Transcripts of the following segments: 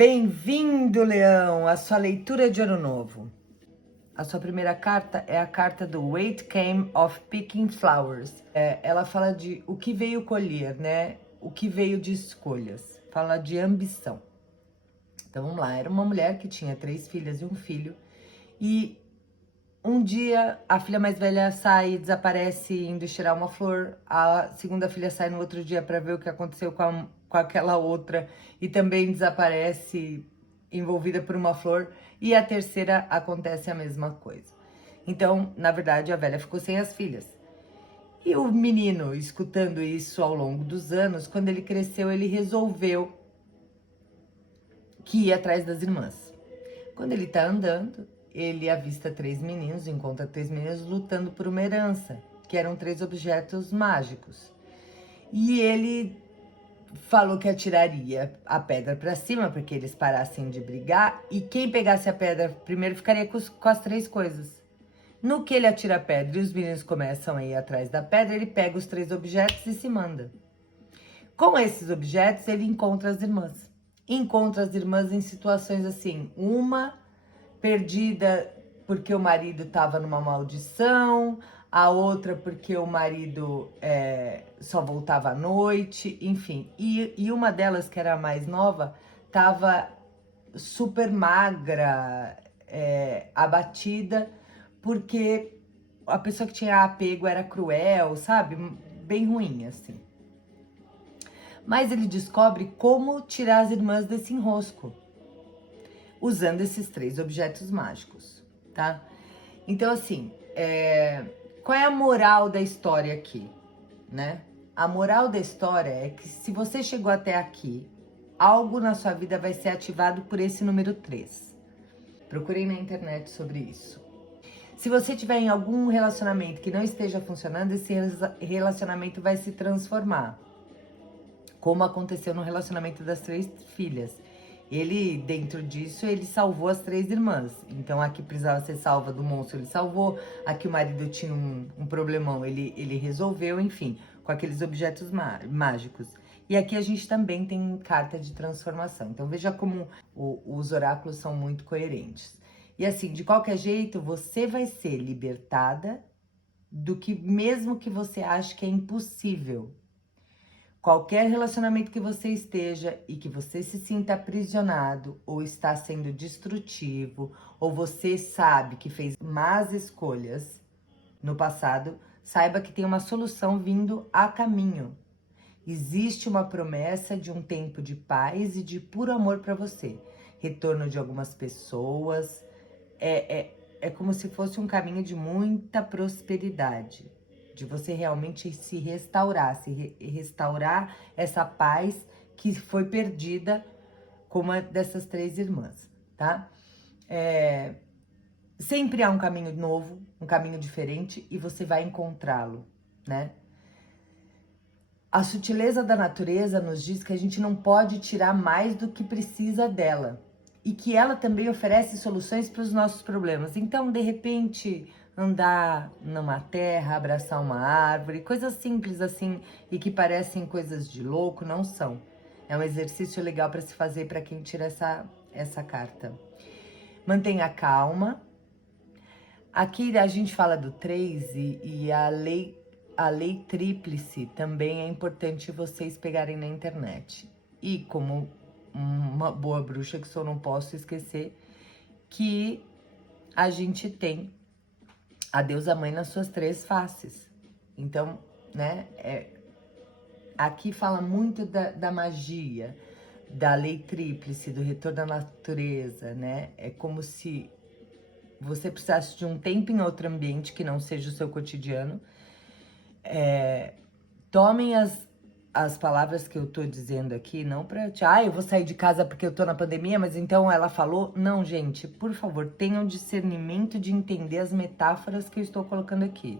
Bem-vindo, Leão, à sua leitura de Ano Novo. A sua primeira carta é a carta do Weight Came of Picking Flowers. Ela fala de o que veio colher, né? O que veio de escolhas. Fala de ambição. Então, vamos lá. Era uma mulher que tinha 3 filhas e um filho. E um dia, a filha mais velha sai e desaparece indo cheirar uma flor. A segunda filha sai no outro dia para ver o que aconteceu com aquela outra e também desaparece envolvida por uma flor. E a terceira acontece a mesma coisa. Então, na verdade, a velha ficou sem as filhas. E o menino, escutando isso ao longo dos anos, quando ele cresceu, ele resolveu que ia atrás das irmãs. Quando ele tá andando, ele avista 3 meninos, encontra 3 meninos lutando por uma herança, que eram 3 objetos mágicos. E ele falou que atiraria a pedra para cima, porque eles parassem de brigar, e quem pegasse a pedra primeiro ficaria com as 3 coisas. No que ele atira a pedra e os meninos começam a ir atrás da pedra, ele pega os 3 objetos e se manda. Com esses objetos, ele encontra as irmãs. Encontra as irmãs em situações assim, uma perdida porque o marido estava numa maldição, a outra porque o marido só voltava à noite, enfim. E uma delas, que era a mais nova, estava super magra, abatida, porque a pessoa que tinha apego era cruel, sabe? Bem ruim, assim. Mas ele descobre como tirar as irmãs desse enrosco, usando esses 3 objetos mágicos, tá? Então, assim, qual é a moral da história aqui, né? A moral da história é que se você chegou até aqui, algo na sua vida vai ser ativado por esse número 3. Procurei na internet sobre isso. Se você tiver em algum relacionamento que não esteja funcionando, esse relacionamento vai se transformar, como aconteceu no relacionamento das 3 filhas. Ele, dentro disso, ele salvou as 3 irmãs. Então, a que precisava ser salva do monstro, ele salvou. A que o marido tinha um problemão, ele resolveu, enfim, com aqueles objetos mágicos. E aqui a gente também tem carta de transformação. Então, veja como os oráculos são muito coerentes. E assim, de qualquer jeito, você vai ser libertada do que mesmo que você ache que é impossível. Qualquer relacionamento que você esteja e que você se sinta aprisionado ou está sendo destrutivo, ou você sabe que fez más escolhas no passado, saiba que tem uma solução vindo a caminho. Existe uma promessa de um tempo de paz e de puro amor para você. Retorno de algumas pessoas. É como se fosse um caminho de muita prosperidade, de você realmente se restaurar, restaurar essa paz que foi perdida com uma dessas 3 irmãs, tá? Sempre há um caminho novo, um caminho diferente e você vai encontrá-lo, né? A sutileza da natureza nos diz que a gente não pode tirar mais do que precisa dela e que ela também oferece soluções para os nossos problemas. Então, de repente, andar numa terra, abraçar uma árvore, coisas simples assim e que parecem coisas de louco, não são. É um exercício legal para se fazer para quem tira essa carta. Mantenha calma. Aqui a gente fala do 3 e a lei tríplice também é importante vocês pegarem na internet. E como uma boa bruxa que só não posso esquecer que a gente tem a deusa mãe nas suas 3 faces. Então, né, aqui fala muito da magia, da lei tríplice, do retorno da natureza, né? É como se você precisasse de um tempo em outro ambiente que não seja o seu cotidiano. Tomem as palavras que eu tô dizendo aqui, não pra eu vou sair de casa porque eu tô na pandemia, mas então ela falou. Não, gente, por favor, tenham discernimento de entender as metáforas que eu estou colocando aqui.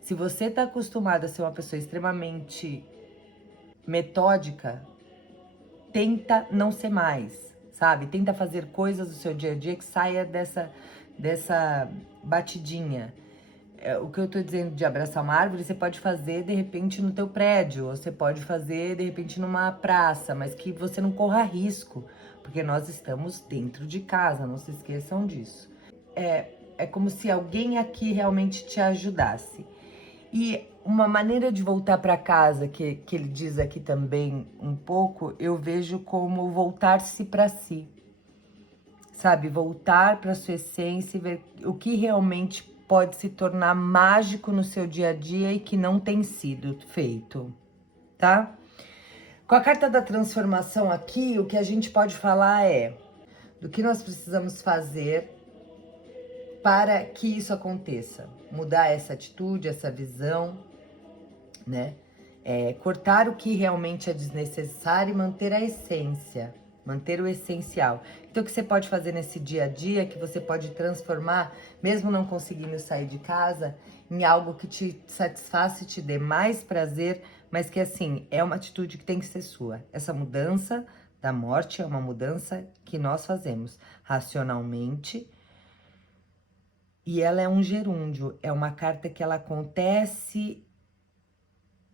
Se você tá acostumado a ser uma pessoa extremamente metódica, tenta não ser mais, sabe? Tenta fazer coisas do seu dia a dia que saia dessa batidinha. O que eu tô dizendo de abraçar uma árvore, você pode fazer de repente no teu prédio, ou você pode fazer de repente numa praça, mas que você não corra risco, porque nós estamos dentro de casa, não se esqueçam disso. É como se alguém aqui realmente te ajudasse. E uma maneira de voltar para casa, que ele diz aqui também um pouco, eu vejo como voltar-se para si. Sabe, voltar para sua essência e ver o que realmente pode se tornar mágico no seu dia a dia e que não tem sido feito, tá? Com a carta da transformação aqui, o que a gente pode falar é do que nós precisamos fazer para que isso aconteça. Mudar essa atitude, essa visão, né? Cortar o que realmente é desnecessário e manter a essência, manter o essencial. Então, o que você pode fazer nesse dia a dia, que você pode transformar, mesmo não conseguindo sair de casa, em algo que te satisfaça e te dê mais prazer, mas que, assim, é uma atitude que tem que ser sua. Essa mudança da morte é uma mudança que nós fazemos racionalmente, e ela é um gerúndio, é uma carta que ela acontece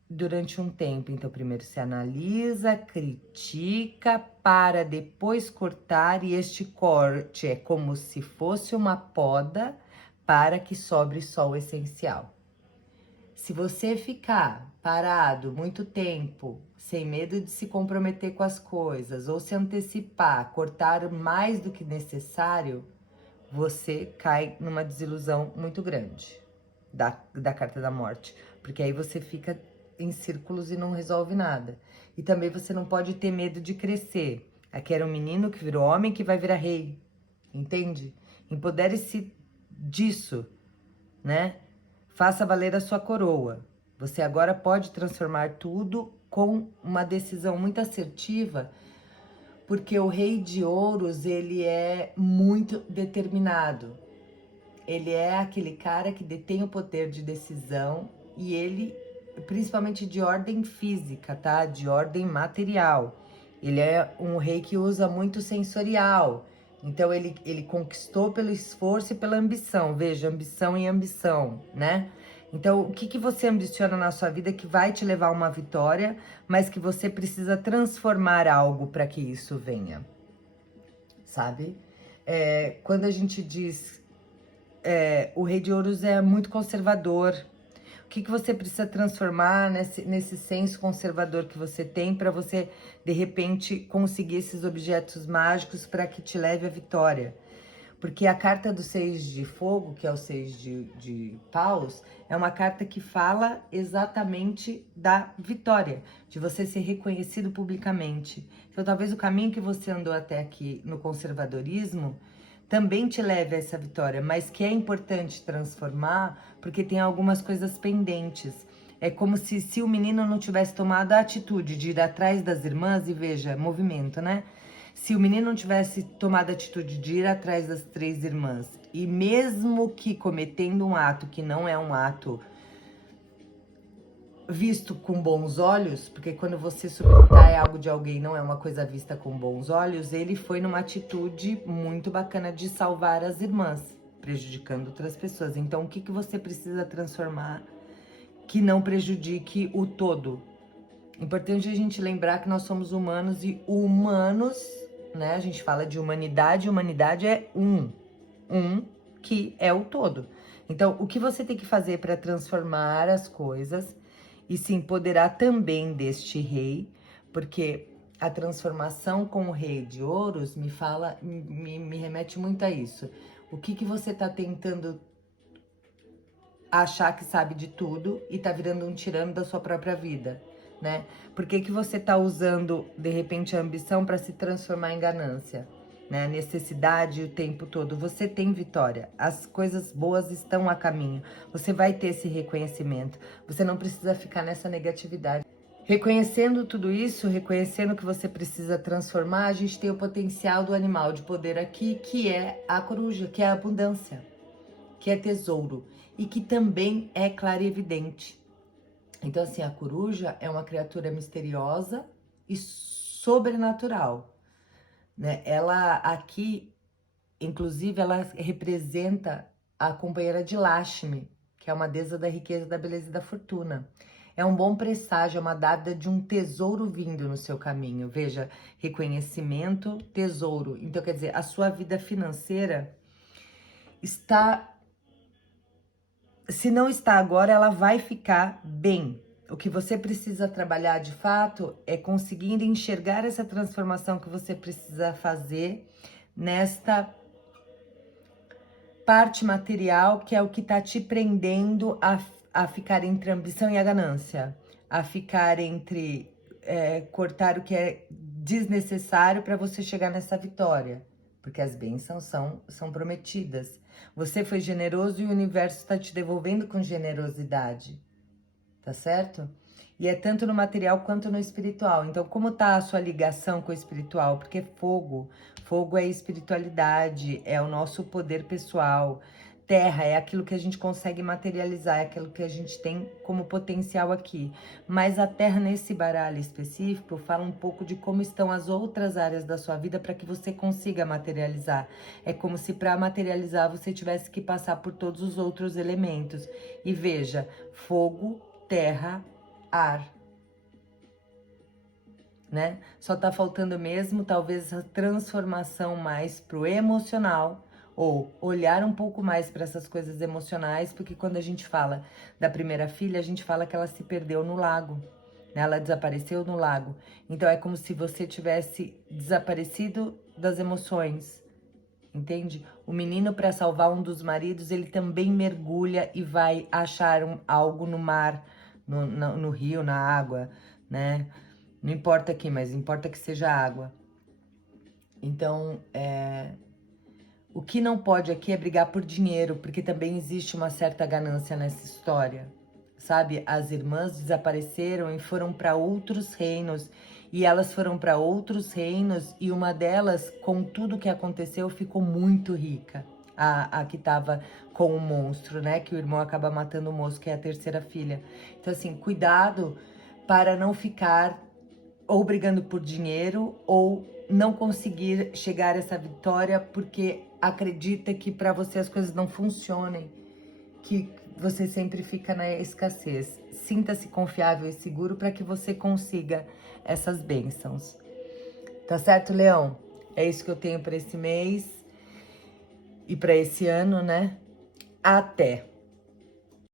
durante um tempo. Então, primeiro se analisa, critica, para depois cortar, e este corte é como se fosse uma poda para que sobre só o essencial. Se você ficar parado muito tempo, sem medo de se comprometer com as coisas, ou se antecipar, cortar mais do que necessário, você cai numa desilusão muito grande da carta da morte, porque aí você fica em círculos e não resolve nada. E também você não pode ter medo de crescer. Aqui era um menino que virou homem que vai virar rei, entende? Empodere-se disso, né? Faça valer a sua coroa. Você agora pode transformar tudo com uma decisão muito assertiva, porque o Rei de Ouros, ele é muito determinado. Ele é aquele cara que detém o poder de decisão e ele, principalmente de ordem física, tá? De ordem material. Ele é um rei que usa muito sensorial. Então, ele conquistou pelo esforço e pela ambição. Veja, ambição e ambição, né? Então, o que você ambiciona na sua vida que vai te levar a uma vitória, mas que você precisa transformar algo para que isso venha, sabe? Quando a gente diz o Rei de Ouros é muito conservador. O que você precisa transformar nesse senso conservador que você tem para você, de repente, conseguir esses objetos mágicos para que te leve à vitória? Porque a carta do 6 de fogo, que é o 6 de paus, é uma carta que fala exatamente da vitória, de você ser reconhecido publicamente. Então, talvez o caminho que você andou até aqui no conservadorismo também te leve a essa vitória, mas que é importante transformar, porque tem algumas coisas pendentes. É como se o menino não tivesse tomado a atitude de ir atrás das irmãs, e veja, movimento, né? Se o menino não tivesse tomado a atitude de ir atrás das 3 irmãs, e mesmo que cometendo um ato que não é um ato visto com bons olhos, porque quando você subtrai algo de alguém não é uma coisa vista com bons olhos, ele foi numa atitude muito bacana de salvar as irmãs, prejudicando outras pessoas. Então, o que você precisa transformar que não prejudique o todo? Importante a gente lembrar que nós somos humanos e humanos, né? A gente fala de humanidade, humanidade é um que é o todo. Então, o que você tem que fazer para transformar as coisas e se empoderar também deste rei, porque a transformação com o Rei de Ouros me remete muito a isso. O que você tá tentando achar que sabe de tudo e tá virando um tirano da sua própria vida, né? Por que você tá usando, de repente, a ambição para se transformar em ganância, né? A necessidade o tempo todo. Você tem vitória. As coisas boas estão a caminho. Você vai ter esse reconhecimento. Você não precisa ficar nessa negatividade. Reconhecendo tudo isso, reconhecendo que você precisa transformar, a gente tem o potencial do animal de poder aqui, que é a coruja, que é a abundância, que é tesouro e que também é clarividente. Então, assim, a coruja é uma criatura misteriosa e sobrenatural, né? Ela aqui, inclusive, ela representa a companheira de Lakshmi, que é uma deusa da riqueza, da beleza e da fortuna. É um bom presságio, é uma data de um tesouro vindo no seu caminho. Veja, reconhecimento, tesouro. Então, quer dizer, a sua vida financeira está... Se não está agora, ela vai ficar bem. O que você precisa trabalhar de fato é conseguindo enxergar essa transformação que você precisa fazer nesta parte material, que é o que está te prendendo a ficar entre a ambição e a ganância, a ficar entre cortar o que é desnecessário para você chegar nessa vitória, porque as bênçãos são prometidas. Você foi generoso e o universo está te devolvendo com generosidade, tá certo? E é tanto no material quanto no espiritual. Então, como tá a sua ligação com o espiritual? Porque fogo é espiritualidade, é o nosso poder pessoal. Terra é aquilo que a gente consegue materializar, é aquilo que a gente tem como potencial aqui. Mas a terra, nesse baralho específico, fala um pouco de como estão as outras áreas da sua vida para que você consiga materializar. É como se para materializar você tivesse que passar por todos os outros elementos. E veja, fogo, terra, ar, né? Só tá faltando mesmo, talvez, essa transformação mais pro emocional, ou olhar um pouco mais para essas coisas emocionais, porque quando a gente fala da primeira filha, a gente fala que ela se perdeu no lago, né? Ela desapareceu no lago. Então é como se você tivesse desaparecido das emoções, entende? O menino, para salvar um dos maridos, ele também mergulha e vai achar algo no mar, no rio, na água, né? Não importa aqui, mas importa que seja água. Então, o que não pode aqui é brigar por dinheiro, porque também existe uma certa ganância nessa história, sabe? As irmãs desapareceram e foram para outros reinos, e elas foram para outros reinos, e uma delas, com tudo que aconteceu, ficou muito rica. A que tava com o monstro, né? Que o irmão acaba matando o monstro, que é a terceira filha. Então, assim, cuidado para não ficar ou brigando por dinheiro, ou não conseguir chegar a essa vitória porque acredita que para você as coisas não funcionem, que você sempre fica na escassez. Sinta-se confiável e seguro para que você consiga essas bênçãos. Tá certo, Leão? É isso que eu tenho para esse mês e para esse ano, né? Até!